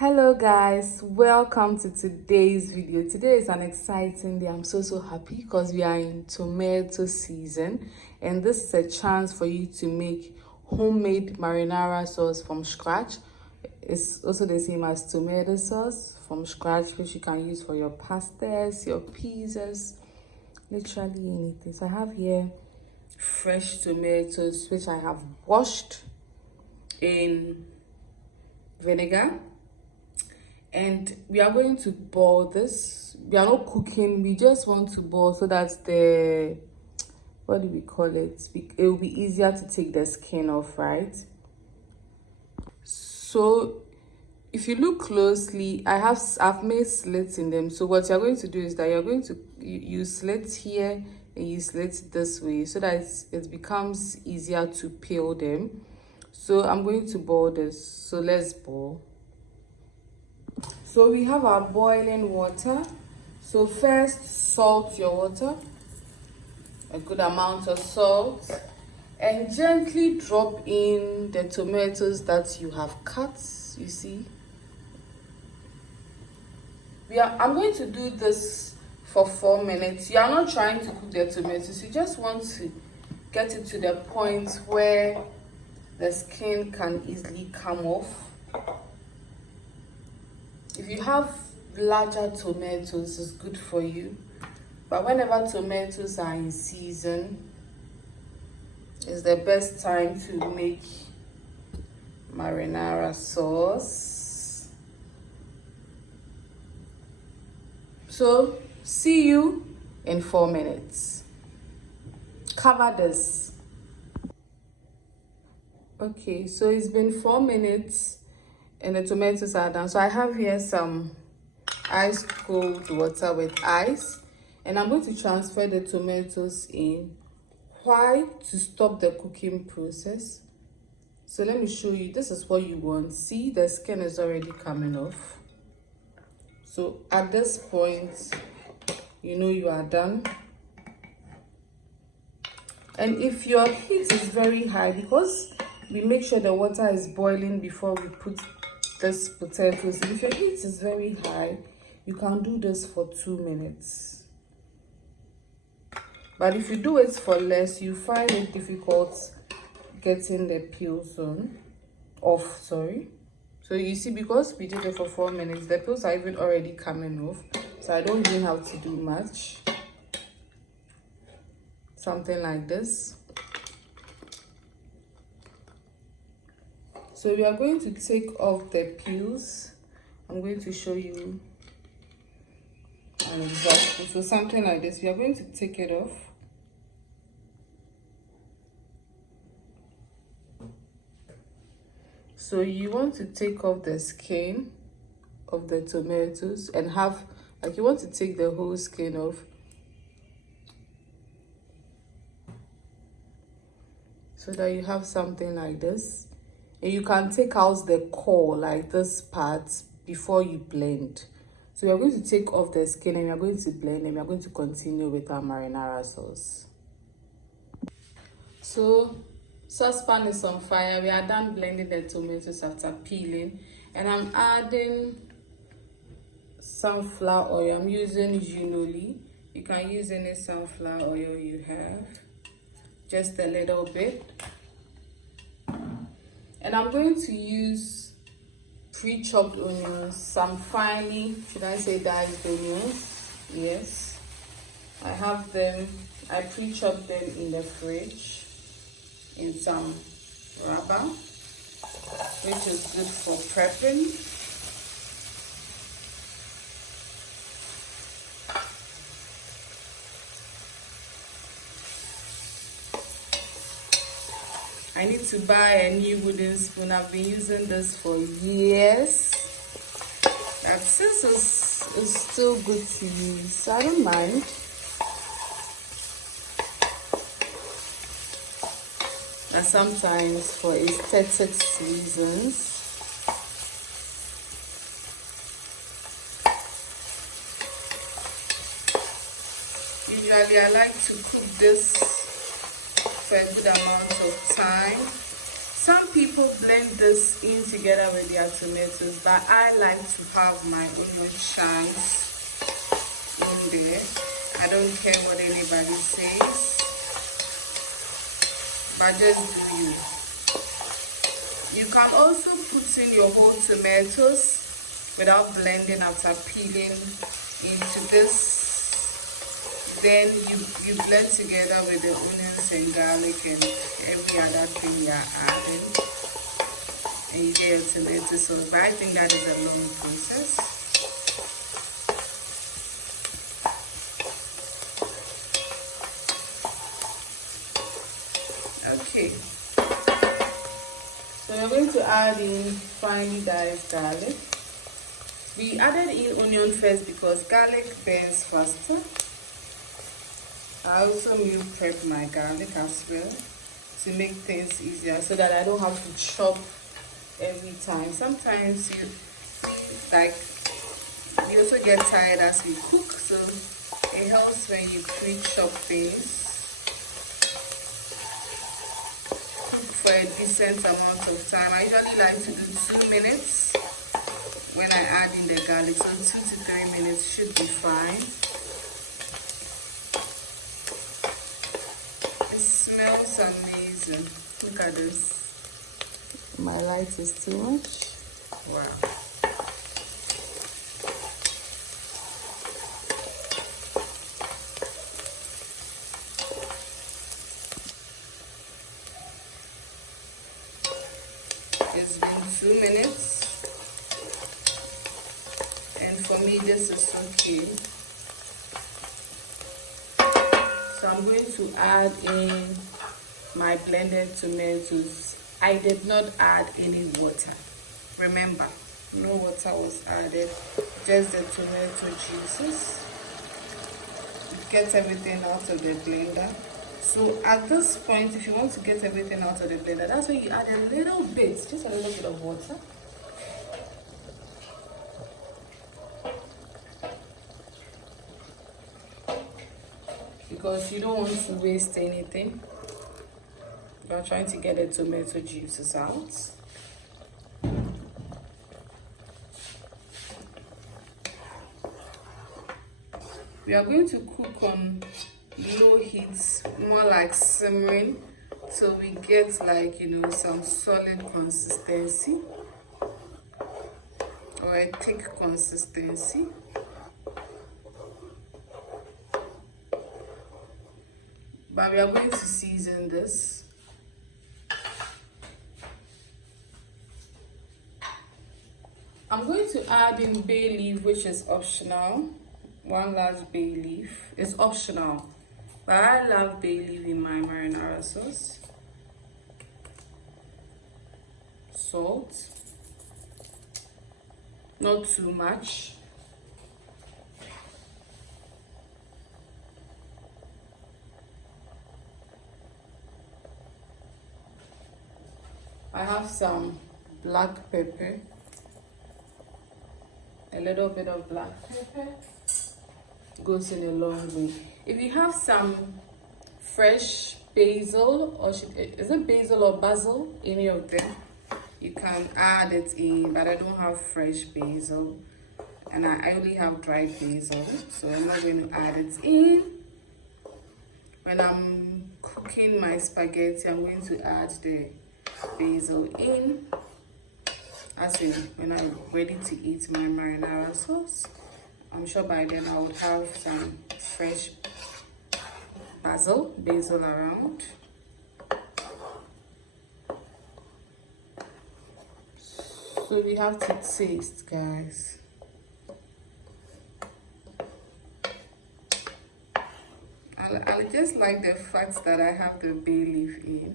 Hello guys, welcome to today's video. Today is an exciting day. I'm so happy because we are in tomato season, and this is a chance for you to make homemade marinara sauce from scratch. It's also the same as tomato sauce from scratch, which you can use for your pastas, your pizzas, literally anything. So I have here fresh tomatoes which I have washed in vinegar, and we are going to boil this. We are not cooking, we just want to boil so that the, what do we call it, it will be easier to take the skin off, right? So if you look closely, I've made slits in them. So what you're going to do is that you're going to you slit here and you slit this way so that it becomes easier to peel them. So I'm going to boil this. So let's boil. So we have our boiling water. So first, salt your water, a good amount of salt, and gently drop in the tomatoes that you have cut. You see, I'm going to do this for 4 minutes. You are not trying to cook the tomatoes, you just want to get it to the point where the skin can easily come off. If you have larger tomatoes, it's good for you, but whenever tomatoes are in season, it's the best time to make marinara sauce. So see you in 4 minutes. Cover this. Okay, so it's been 4 minutes and the tomatoes are done. So I have here some ice cold water with ice, and I'm going to transfer the tomatoes in. Why? To stop the cooking process. So let me show you. This is what you want. See, the skin is already coming off. So at this point, you know you are done. And if your heat is very high, because we make sure the water is boiling before we put this potatoes, if your heat is very high, you can do this for 2 minutes. But if you do it for less, you find it difficult getting the peels off. So you see, because we did it for 4 minutes, the peels are even already coming off, so I don't even have to do much. Something like this. So we are going to take off the peels. I'm going to show you an example. So something like this, we are going to take it off. So you want to take off the skin of the tomatoes and have, like, you want to take the whole skin off. So that you have something like this. And you can take out the core, like this part, before you blend. So we are going to take off the skin and we are going to blend, and we are going to continue with our marinara sauce. So saucepan is on fire. We are done blending the tomatoes after peeling, and I'm adding sunflower oil. I'm using Junoli. You can use any sunflower oil you have, just a little bit. And I'm going to use pre-chopped onions, some finely, should I say diced onions? Yes. I have them, I pre-chopped them in the fridge in some rubber, which is good for prepping. I need to buy a new wooden spoon. I've been using this for years. That this is still good to use, so I don't mind. But sometimes for aesthetics reasons, usually I like to cook this for a good amount of time Some people blend this in together with their tomatoes, but I like to have my onion chunks in there. I don't care what anybody says, but just do you. You can also put in your whole tomatoes without blending after peeling into this. Then you blend together with the onions and garlic and every other thing you're adding, and you get your tomato sauce. But I think that is a long process. Okay, so we're going to add in finely diced garlic. We added in onion first because garlic burns faster. I also meal prep my garlic as well to make things easier so that I don't have to chop every time. Sometimes you also get tired as we cook, so it helps when you pre-chop things. For a decent amount of time. I usually like to do 2 minutes when I add in the garlic, so 2 to 3 minutes should be fine. It smells amazing. Look at this. My light is too much. Wow. It's been 2 minutes, and for me this is okay. So I'm going to add in my blended tomatoes. I did not add any water. Remember, no water was added, just the tomato juices. Get everything out of the blender. So at this point, if you want to get everything out of the blender, that's when you add a little bit, just a little bit of water. Because you don't want to waste anything. You're trying to get the tomato juices out. We are going to cook on low heat, more like simmering, so we get some solid consistency or a thick consistency. But we are going to season this. I'm going to add in bay leaf, which is optional. 1 large bay leaf. It's optional, but I love bay leaf in my marinara sauce. Salt, not too much. I have some black pepper, a little bit of black pepper goes in a long way. If you have some fresh basil, or is it basil or basil, any of them, you can add it in, but I don't have fresh basil and I only have dried basil, so I'm not going to add it in. When I'm cooking my spaghetti, I'm going to add the basil in, as in when I'm ready to eat my marinara sauce. I'm sure by then I would have some fresh basil around. So we have to taste, guys. I just like the fact that I have the bay leaf in.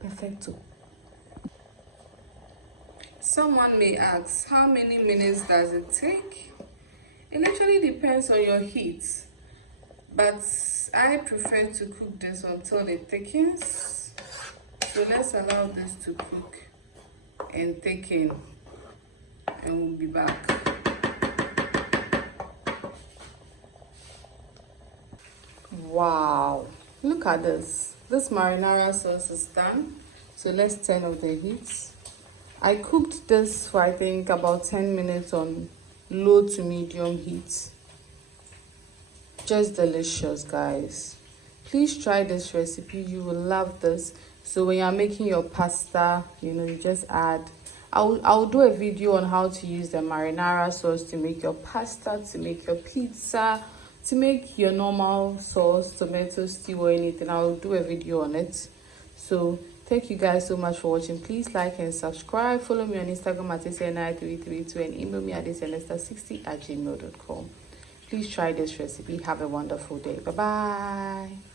Perfecto. Someone may ask, how many minutes does it take? It actually depends on your heat, but I prefer to cook this until it thickens. So let's allow this to cook and thicken, and we'll be back. Wow, look at this. This marinara sauce is done. So let's turn off the heat. I cooked this for I think about 10 minutes on low to medium heat. Just delicious, guys. Please try this recipe. You will love this. So when you're making your pasta, you just add. I'll do a video on how to use the marinara sauce to make your pasta, to make your pizza, to make your normal sauce, tomato stew or anything. I'll do a video on it. So thank you guys so much for watching. Please like and subscribe. Follow me on Instagram at ACNI332 and email me at acnesta60@gmail.com. Please try this recipe. Have a wonderful day. Bye bye.